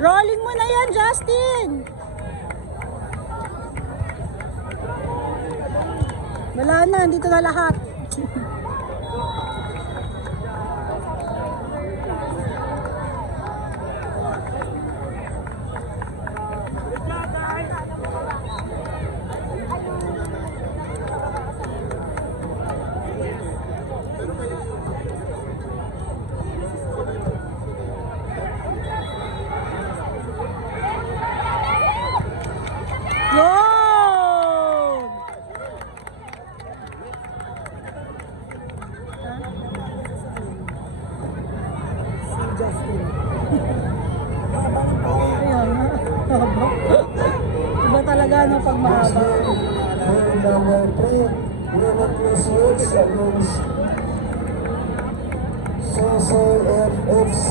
Rolling mo na yan, Justin. Wala na, dito na lahat. Iba talaga no pag mahaba. Number 3, Limitless Works against CCFFC.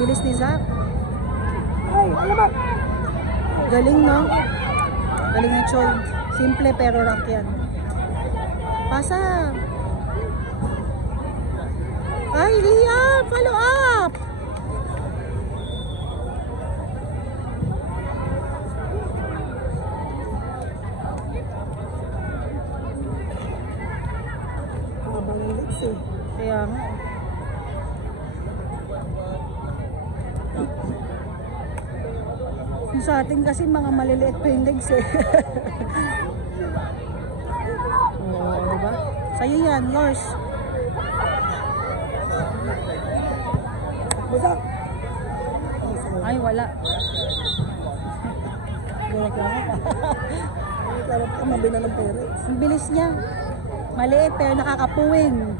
Bilis ni Zach. Ay, alamat! Galing no? Galing na Choi. Simple pero rock yan. Pasa. Ay, Liam! Follow up! Habang ulit eh. Kaya nga. Yung sa atin kasi mga maliliit pa yung legs eh. Oo, diba? Sa'yo yan, yours. Basta! Ay, wala. Gawag lang ako. Ay, karap ka, mabina ng pera. Ang bilis niya. Maliit pero nakakapuwing.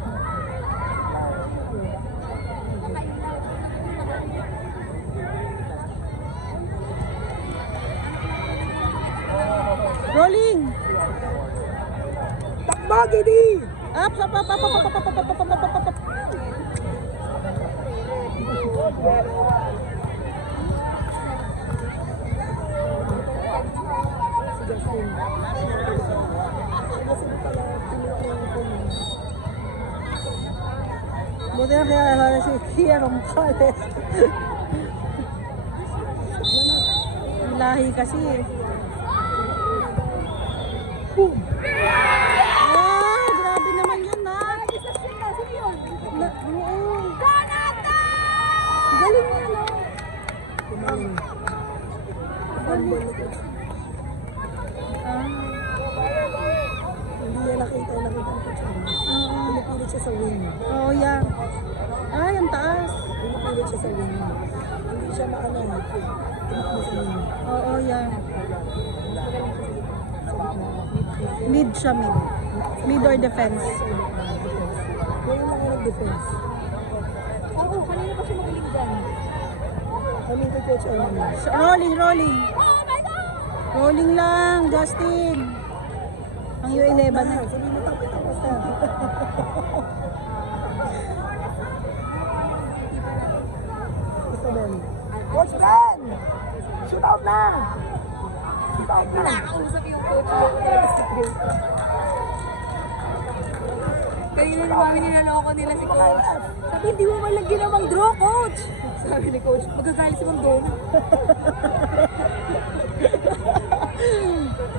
Rolling! Takbag, Eddie! Up, up, up, up, up, up, up, up, up, up, up, up, up. Buti na kaya si Hierong Kales. Lahi kasi eh. Ah, grabe naman yun na. Oo. Galing mo no. Galing. Hindi niya nakita ang coach. Pinipilit siya sa wing. Oo, yan. Ay, ang taas. Pinipilit siya sa wing. Hindi siya maano. Pinipilit sa wing. Oo, yan. Mid siya, mid. Mid or defense. Ngayon lang ang nag-defense. Oo, kanina pa siya magaling dyan. Kami kay Coach Arman. Rolling, rolling. Oh my God! Rolling lang, Justin. Ang U11 na. Sabi mo tapos na. Gusto din. Coach Ben! Shoot out na! Shoot out na! Nakakausap yung coach. Kanina naman nilaloko nila si coach. Sabi, hindi mo man lang ginawang draw, coach. Sabi ni coach, magagalit si Mang Dona.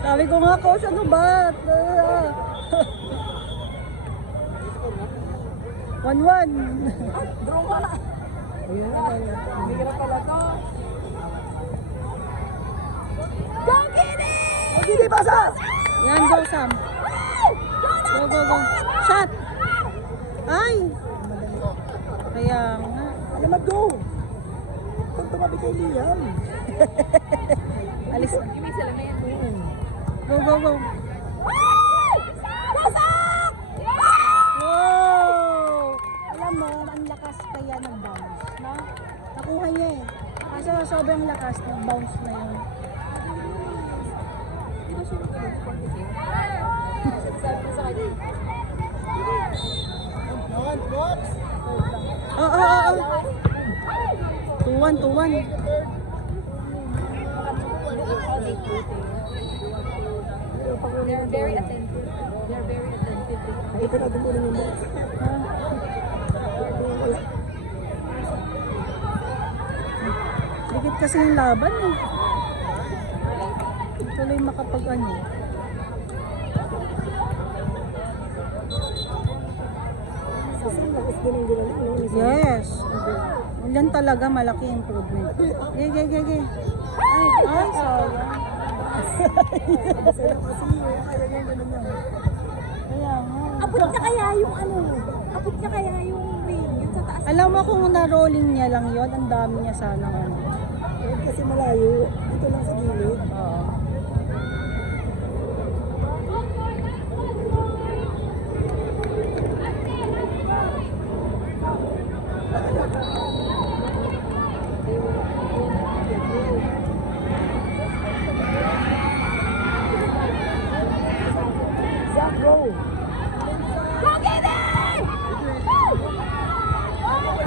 Sabi ko nga, coach, ano ba? 1-1. Draw ka na. Ayun na. Mahirap pala to. Go, Kitty! Hindi pasa! Yan, go, Sam. Go, go, go. Shot! Ay! Kaya nga. Alamat, go! Kung tumabi kay Liam. Alis na. Yung may salamin. Go, go, go. Wasak! Wow! Alam mo, ang lakas kaya ng bounce, no? Nakuha niya eh. Kaso sobrang lakas ng bounce na yun. Di ba siya mag-competitive? Sabi ko sa kanya. Oo, oo, oo. 2-1, 2-1. take both eh. They're very attentive. They're very attentive. Ay, pero natin muna yung box. Dikit kasi yung laban eh. Tuloy makapag ano. Kasi lakas din ang ginagawa, no? Yes. Yan talaga malaki improvement. Ge. Ay, sayang. Kasi kaya niya ganun yan. Kaya nga. Abot niya kaya yung ano? Abot niya kaya yung ring? Yung sa taas? Alam mo kung na-rolling niya lang yon, ang dami niya sana ano. Kasi malayo. Dito lang sa gilid. Oo. Zach, go! Go get it!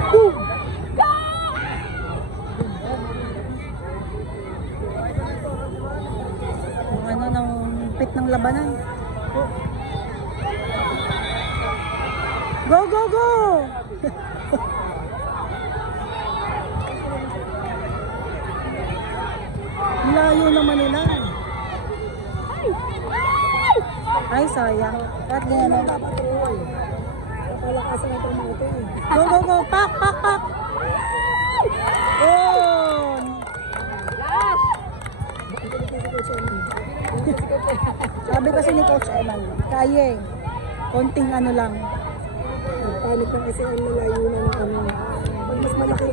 Boom! Yung ano ng pit ng labanan. Go, go, go! Layo naman nila. Ay, sayang. Kahit ganyan. Papatrol. Napalakasan na itong mga ito eh. Go, go, go! Pak! Oh! Sabi kasi ni Coach Eman, kaya eh. Konting ano lang. Panik na kasi ang malayo na ng ano. Pag mas malaki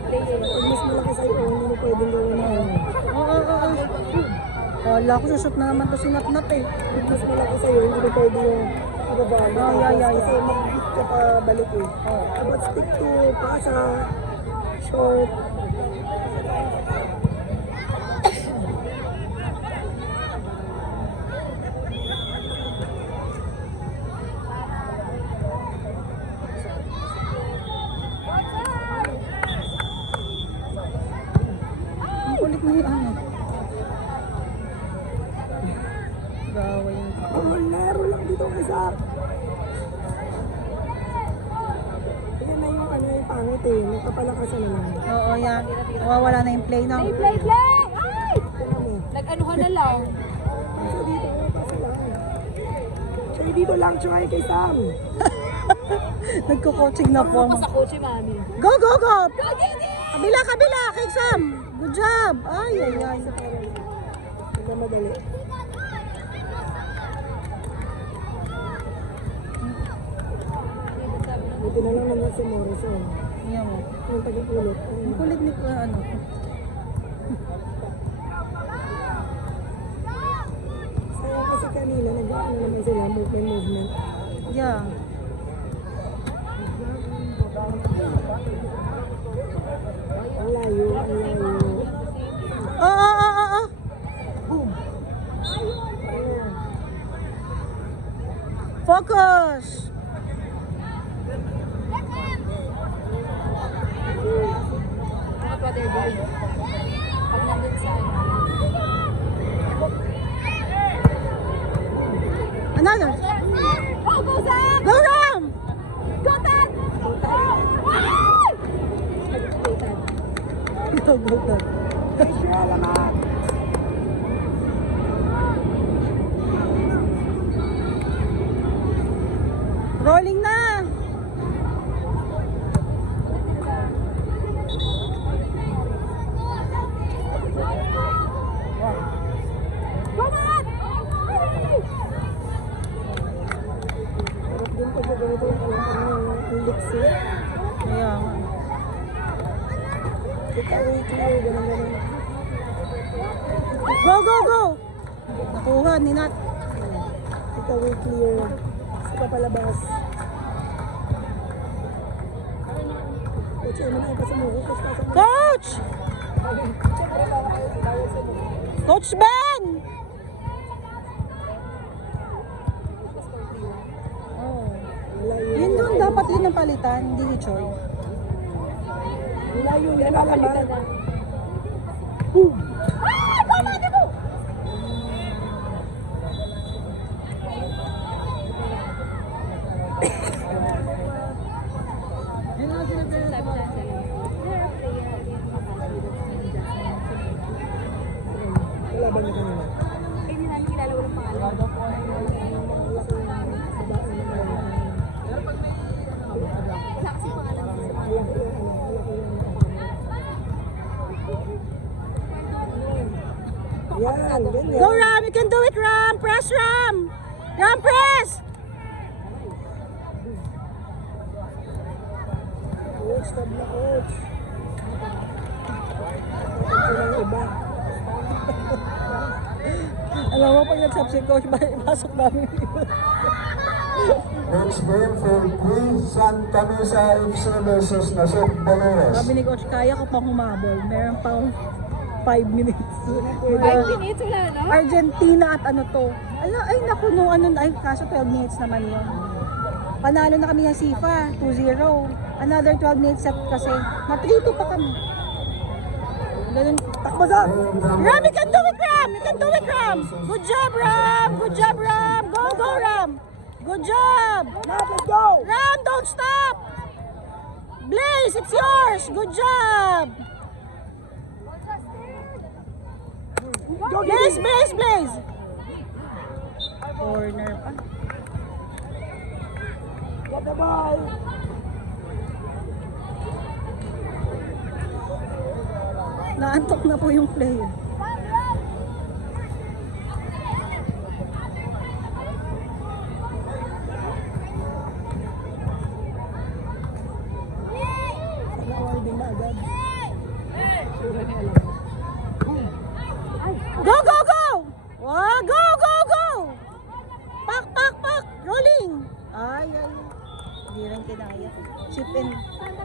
sa'yo, hindi mo pwedeng gawin na ano. Oo. Wala ko, susot na naman to si Natnat eh. Pag mas malaki sa'yo, hindi mo pwede yung ibaba. Yeah. Kasi mag-beat ka pa balik eh. Oh. But stick to pasa, short. Ang kulit na yung ano. Gaway yung Laro lang dito kay Zach. Yan na yung ano yung pangit eh. Nagpapalakasan na lang. Oo, yan. Nawawala na yung play, no? Play! Ay! Tingnan mo. Nag-anuhan na lang. Pasa dito, pasa lang. Siya dito lang, tsaka kay Sam. Nagko-coaching na po. Ako sa coach mami. Go, go, go! Go get it! Kabila, kay Sam! Good job! Ay. Nagmamadali. Buti na lang naman si Morrison. Yan mo. Yung tag-ulot. Ang kulit ni ano. Sayang kasi kanina, nag-ano naman sila, movement. Yeah. Ang layo. Oo. Boom! Focus! What they're doing. Pag nandun sa Another. Go Zach! Go, Ram! Go Tad! Go. Siya naman! Rolling na! Go Tad! Sarap din pag ganito yung lips eh. Kaya nga. Ikaw clear, ganun. Go! Nakuha ni Nat. Ikaw clear. Sa palabas. Coach, ano na yung pasumuko? Coach! Coach Ben! Oh. Yun doon dapat yun ang palitan, hindi ni Choi. Layo yan, alam ba? Ah! Go Tad! Go! Kalaban niya kanina. Eh, hindi namin kilala walang pangalan. Wala kasi pangalan sa Yan, ganyan. Go Ram, you can do it Ram! Press Ram! Ram press! Coach, tab na coach. Ito ng iba. Alam mo, pag nag-sub si coach, pasok namin. Next game for Free Santa Mesa FC versus Nasok Baleares. Sabi ni coach, kaya ko pang humabol. Meron pang 5 minutes. 5 minutes, wala no? Argentina at ano to. Ay naku, no, ano, ay kaso 12 minutes naman yun. Panalo na kami ng SIFA, 2-0. Another 12 minutes set kasi. Na-3-2 pa kami. Ganun, takbo sa. Ram, you can do it, Ram! You can do it, Ram! Good job, Ram! Good job, Ram! Go, go, Ram! Good job! Let's go! Ram, don't stop! Blaze, it's yours! Good job! Blaze, Blaze, Blaze! Corner pa. Get the ball! Naantok na po yung player. Nawarding na agad. Go, go, go! Wow, go, go, go! Pak, pak, pak! Rolling! Ay, ay. Hindi rin kinaya. Chip in.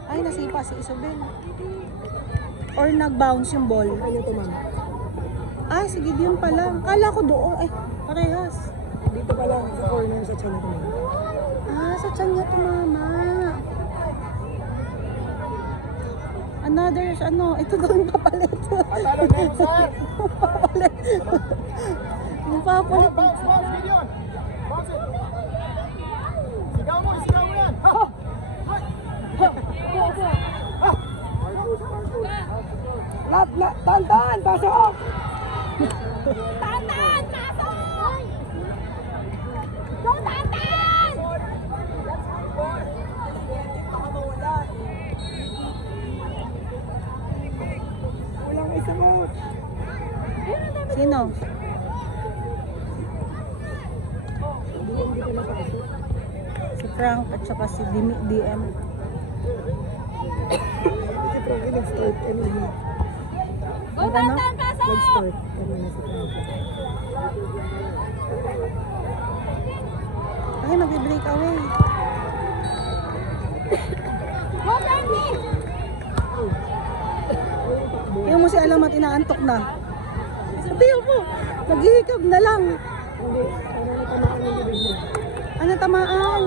Ay, nasipa si Isabel. Or nag-bounce yung ball. Ano to, ma'am? Ah, sige, yun pala. Kala ko doon. Ay, parehas. Dito pa lang sa corner sa tiyan ko. Ah, sa tiyan niya tumama. Another, ano, ito gawin papalit. Atalo din, sir! Papalit. Yung papalit. Bounce, bounce, Gideon! Bounce it! Sigaw mo yan! Ha! Tantan! Pasok! Tantan! Pasok! Go, Tantan! Walang isa coach. Sino? Hindi ko napasok. Si Frank at saka si DM. Si Frankie nag-start kanina. Go, Tantan! Pasok! Nag-start kanina si Frankie. Ay, mag-break away. Go, Frankie! Yung mo si Alamat inaantok na. Sabi mo, naghihikab na lang. Hindi, ano na tamaan yung bibig mo? Ano tamaan?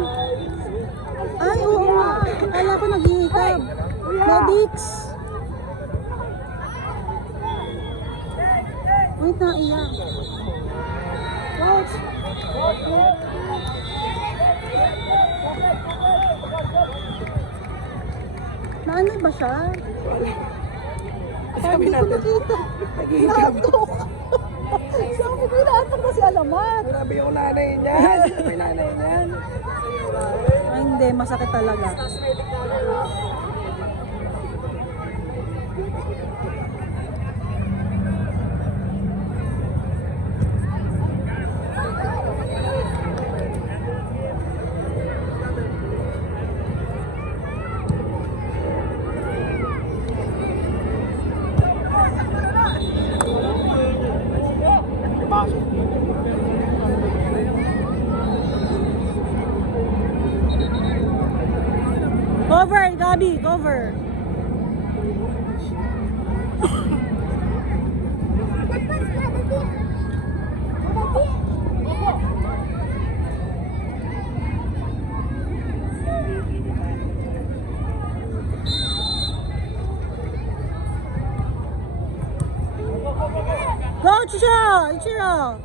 Ay, oo nga. Akala ko naghihikab. Medics. Wait, naiyak. Coach! Naano ba siya? Sabi Hindi ko natin, nakita. naghihikab. Naantok. Sabi ko, inaantok na si Alamat. Grabe yung nanay niyan. May nanay niyan. Ay, hindi. Masakit talaga. Cover, Gabi, cover. Go, Chicho! Ichiro!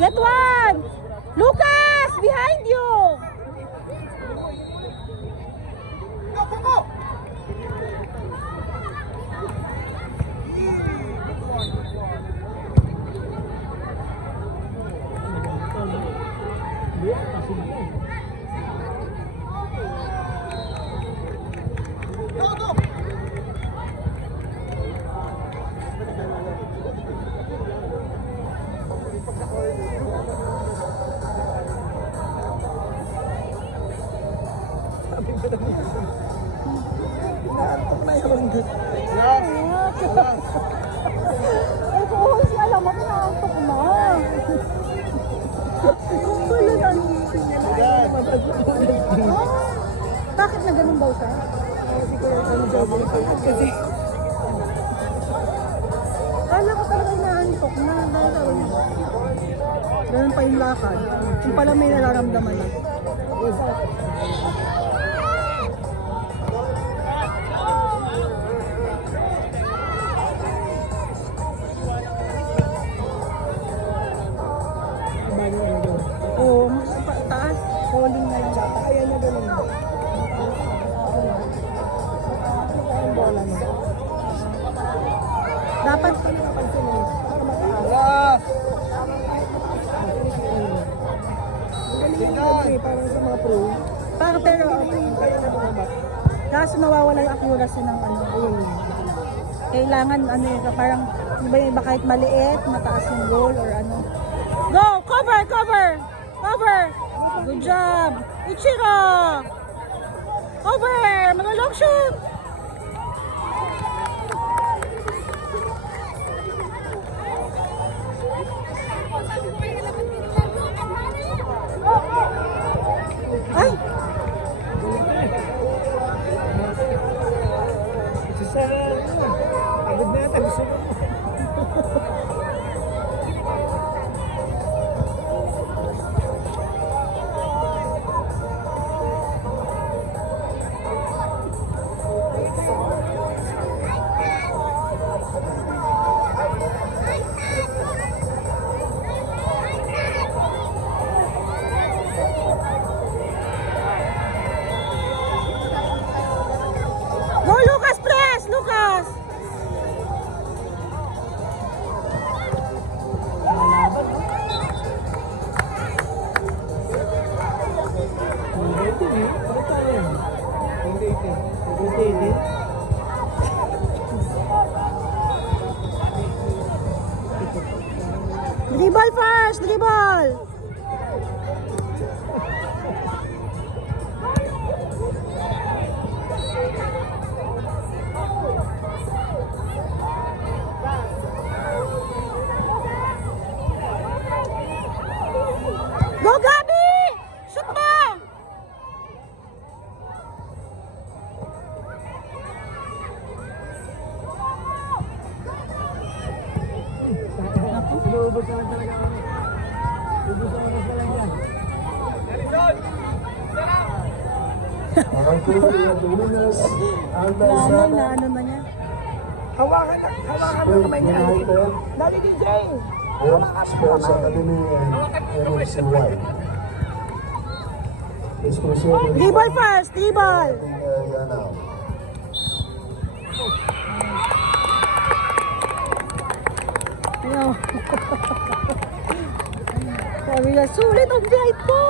Get one! Lucas! Behind you! Go, go, go! Go, go! Inaantok na yun. Relax! Relax! Ay, kung si alam mo, pinaantok na. Wala na. Yan! Bakit na ganun daw siya? Kasi ko ano job kasi Kala ko talaga inaantok na. Dahil ganun pa yung lakad. Yung pala may nararamdaman na. Oo, taas. Falling na lang. kaya na ganun. Ang bola na. Dapat, Napansin mo. Para mataas. Relax! Ang galing yung gabi, parang sa mga pro. pero, Kaya na mga bat. kaso nawawala yung accuracy ng ano. Kailangan, ano yun, parang, iba kahit maliit, mataas yung goal or ano. Go! Cover! Cover! Cover! Good job! Ichiro! Cover! Mga long shoot! Ay! Sa agad na yata gusto mo. Go Lucas! Press! Lucas! Dribble first! Dribble! Go Gabi! Shoot mo! Inuubos naman talaga ako. Ubus naman na lang yan. Wala na ano na niya. Hawakan mo naman yan. Dali DJ! Sports Academy and NFCY. Is presented Dribble first! Dribble! area now. Ano? Sabi niya, sulit ang flight ko!